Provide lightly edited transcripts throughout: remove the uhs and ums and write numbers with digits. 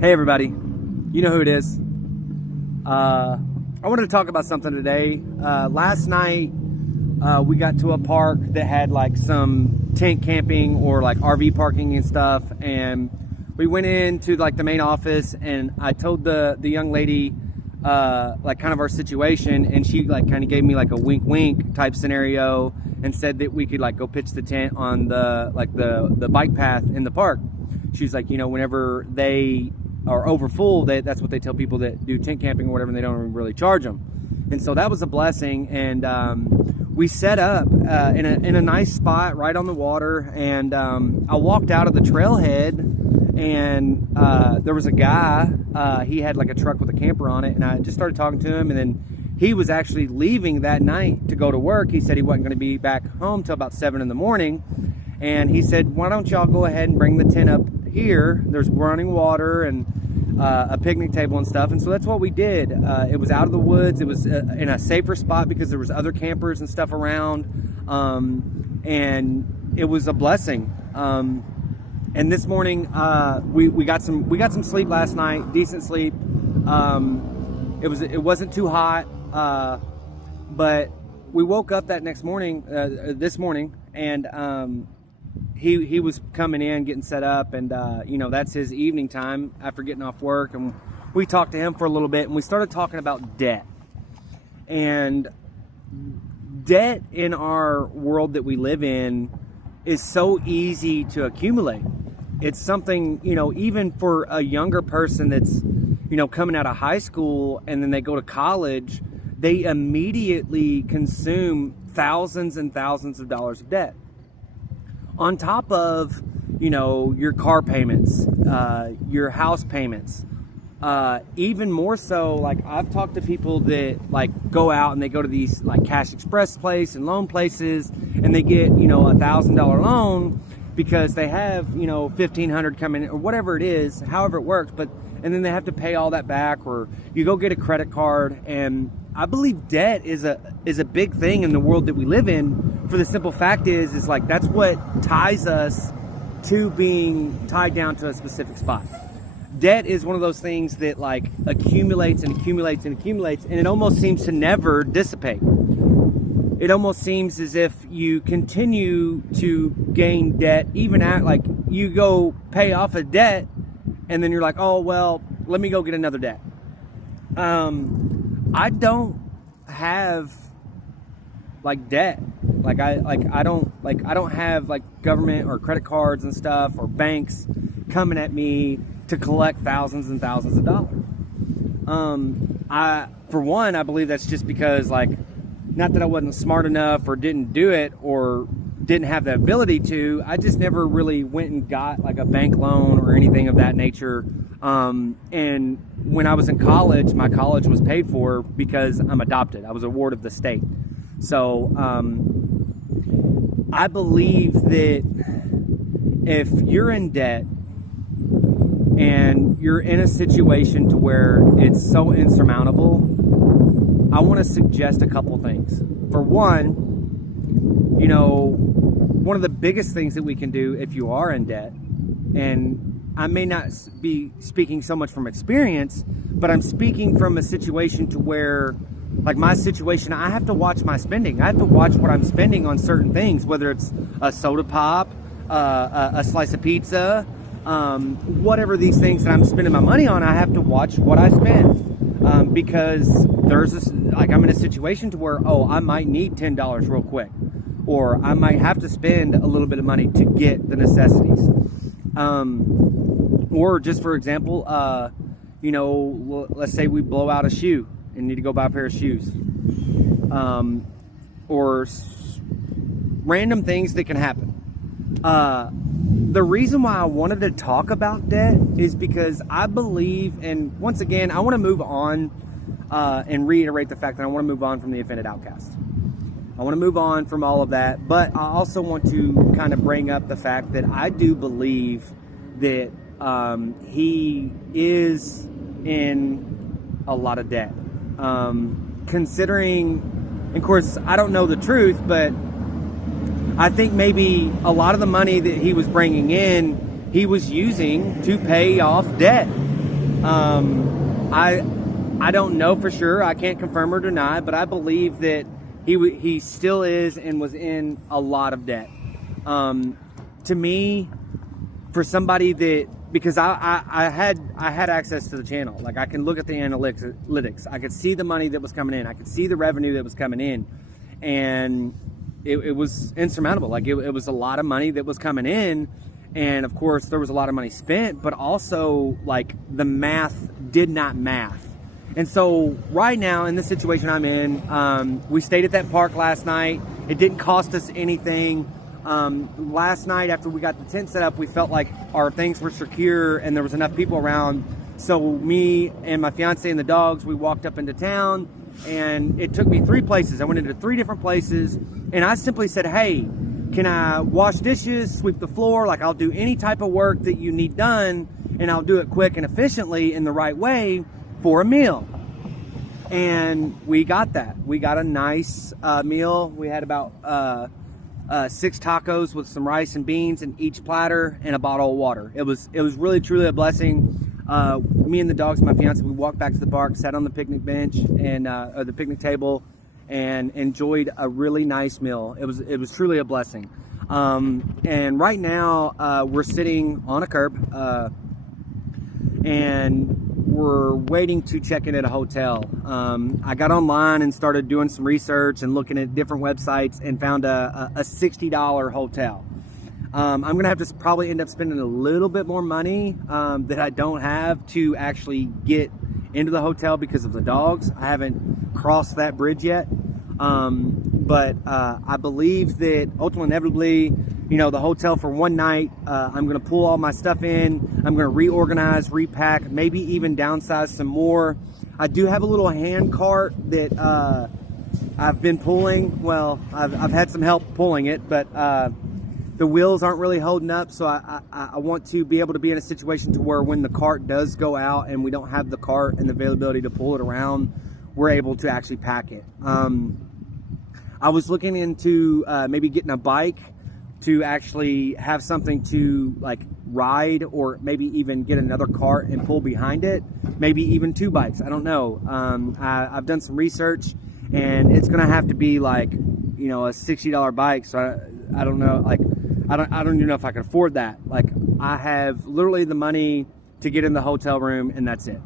Hey everybody, you know who it is. I wanted to talk about something today. Last night we got to a park that had like some tent camping or like RV parking and stuff, and we went into like the main office and I told the young lady like kind of our situation, and she like kind of gave me like a wink type scenario and said that we could like go pitch the tent on the bike path in the park. She's like, you know, whenever they are over full, that's what they tell people that do tent camping or whatever, and they don't really charge them. And so that was a blessing. And we set up in a nice spot right on the water. And I walked out of the trailhead, and there was a guy. He had like a truck with a camper on it, and I just started talking to him. And then he was actually leaving that night to go to work. He said he wasn't going to be back home till about 7 in the morning. And he said, why don't y'all go ahead and bring the tent up here? There's running water and a picnic table and stuff. And so that's what we did. It was out of the woods. It was in a safer spot because there was other campers and stuff around. And it was a blessing. And this morning we got some sleep last night, decent sleep. It wasn't too hot, but we woke up that next morning, this morning, and he was coming in, getting set up, and you know, that's his evening time after getting off work. And we talked to him for a little bit, and we started talking about debt. And debt in our world that we live in is so easy to accumulate. It's something, you know, even for a younger person that's, you know, coming out of high school and then they go to college, they immediately consume thousands and thousands of dollars of debt. On top of, you know, your car payments, your house payments, even more so, like I've talked to people that like go out and they go to these like Cash Express place and loan places, and they get, you know, $1,000 loan because they have, you know, $1,500 coming in or whatever it is, however it works, and then they have to pay all that back, or you go get a credit card. And I believe debt is a big thing in the world that we live in, for the simple fact is like that's what ties us to being tied down to a specific spot. Debt is one of those things that like accumulates and accumulates and accumulates, and it almost seems to never dissipate. It almost seems as if you continue to gain debt, even at like you go pay off a debt, and then you're like, oh well, let me go get another debt. I don't have like debt. I don't have like government or credit cards and stuff or banks coming at me to collect thousands and thousands of dollars. For one, I believe that's just because, like, not that I wasn't smart enough or didn't do it or didn't have the ability to, I just never really went and got like a bank loan or anything of that nature. And when I was in college, my college was paid for because I'm adopted. I was a ward of the state. So I believe that if you're in debt and you're in a situation to where it's so insurmountable, I want to suggest a couple things. For one, you know, one of the biggest things that we can do if you are in debt, and I may not be speaking so much from experience, but I'm speaking from a situation to where, like my situation, I have to watch my spending. I have to watch what I'm spending on certain things, whether it's a soda pop, a slice of pizza, whatever these things that I'm spending my money on, I have to watch what I spend. Because there's this, like I'm in a situation to where, oh, I might need $10 real quick, or I might have to spend a little bit of money to get the necessities. Or just for example, you know, let's say we blow out a shoe and need to go buy a pair of shoes. Or random things that can happen. The reason why I wanted to talk about debt is because I believe, and once again, I want to move on and reiterate the fact that I want to move on from the offended outcast. I want to move on from all of that, but I also want to kind of bring up the fact that I do believe that he is in a lot of debt. Considering, of course, I don't know the truth, but I think maybe a lot of the money that he was bringing in, he was using to pay off debt. I don't know for sure. I can't confirm or deny, but I believe that he still is and was in a lot of debt. To me, for somebody that, because I had access to the channel, like I can look at the analytics, I could see the money that was coming in, I could see the revenue that was coming in, and it was insurmountable. Like it was a lot of money that was coming in, and of course there was a lot of money spent, but also like the math did not math. And so right now in the situation I'm in, we stayed at that park last night. It didn't cost us anything. Last night after we got the tent set up, we felt like our things were secure and there was enough people around. So me and my fiance and the dogs, we walked up into town, and it took me 3 places. I went into 3 different places, and I simply said, hey, can I wash dishes, sweep the floor? Like, I'll do any type of work that you need done, and I'll do it quick and efficiently in the right way for a meal. And we got that. We got a nice meal. We had about 6 tacos with some rice and beans in each platter and a bottle of water. It was really truly a blessing. Me and the dogs, my fiance, we walked back to the park, sat on the picnic bench and or the picnic table, and enjoyed a really nice meal. It was truly a blessing. And right now we're sitting on a curb, and we're waiting to check in at a hotel. I got online and started doing some research and looking at different websites and found a $60 hotel. I'm gonna have to probably end up spending a little bit more money that I don't have to actually get into the hotel because of the dogs. I haven't crossed that bridge yet. But I believe that ultimately, inevitably, you know, the hotel for one night, I'm going to pull all my stuff in. I'm going to reorganize, repack, maybe even downsize some more. I do have a little hand cart that I've been pulling. Well, I've had some help pulling it, but the wheels aren't really holding up. So I want to be able to be in a situation to where when the cart does go out and we don't have the cart and the availability to pull it around, we're able to actually pack it. I was looking into maybe getting a bike to actually have something to like ride, or maybe even get another cart and pull behind it. Maybe even 2 bikes. I don't know. I've done some research, and it's gonna have to be like, you know, a $60 bike. So I don't know. Like I don't even know if I can afford that. Like I have literally the money to get in the hotel room, and that's it.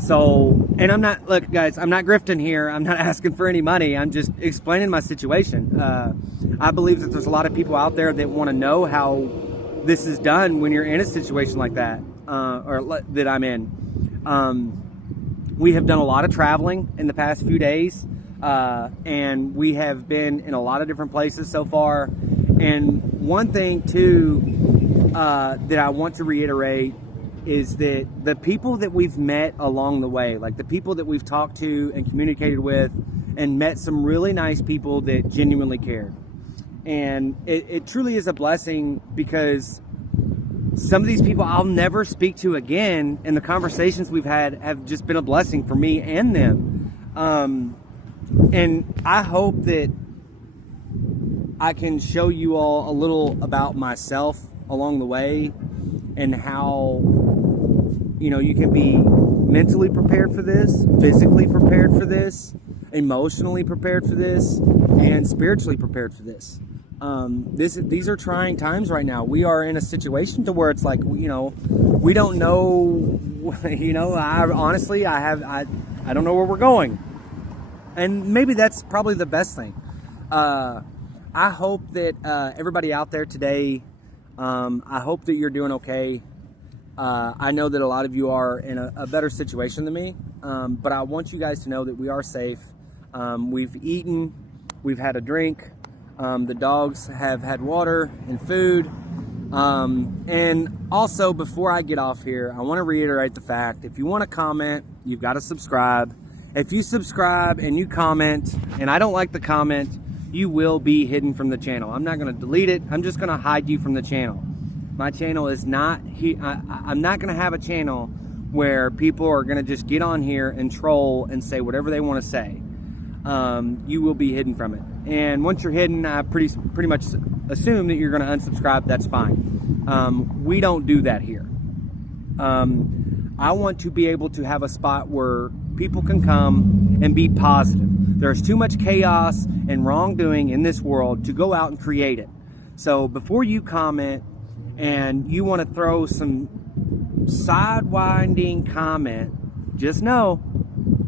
So, and I'm not, look guys, I'm not grifting here. I'm not asking for any money. I'm just explaining my situation. I believe that there's a lot of people out there that want to know how this is done when you're in a situation like that, or that I'm in. We have done a lot of traveling in the past few days, and we have been in a lot of different places so far. And one thing too, that I want to reiterate is that the people that we've met along the way, like the people that we've talked to and communicated with and met some really nice people that genuinely cared. And it truly is a blessing, because some of these people I'll never speak to again, and the conversations we've had have just been a blessing for me and them. And I hope that I can show you all a little about myself along the way, and how, you know, you can be mentally prepared for this, physically prepared for this, emotionally prepared for this, and spiritually prepared for this. These are trying times right now. We are in a situation to where it's like, you know, we don't know, you know, I don't know where we're going. And maybe that's probably the best thing. I hope that everybody out there today, I hope that you're doing okay. I know that a lot of you are in a better situation than me, but I want you guys to know that we are safe. We've eaten, we've had a drink, the dogs have had water and food. And also, before I get off here, I want to reiterate the fact, if you want to comment, you've got to subscribe. If you subscribe and you comment, and I don't like the comment, you will be hidden from the channel. I'm not going to delete it. I'm just going to hide you from the channel. My channel is not, I'm not going to have a channel where people are going to just get on here and troll and say whatever they want to say. You will be hidden from it. And once you're hidden, I pretty much assume that you're going to unsubscribe. That's fine. We don't do that here. I want to be able to have a spot where people can come and be positive. There's too much chaos and wrongdoing in this world to go out and create it. So before you comment and you want to throw some sidewinding comment, just know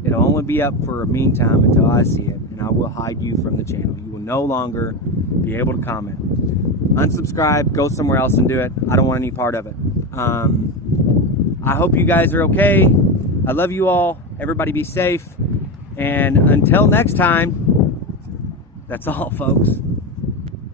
it'll only be up for a meantime until I see it, and I will hide you from the channel. You will no longer be able to comment. Unsubscribe, go somewhere else and do it. I don't want any part of it. I hope you guys are okay. I love you all. Everybody be safe. And until next time, that's all, folks.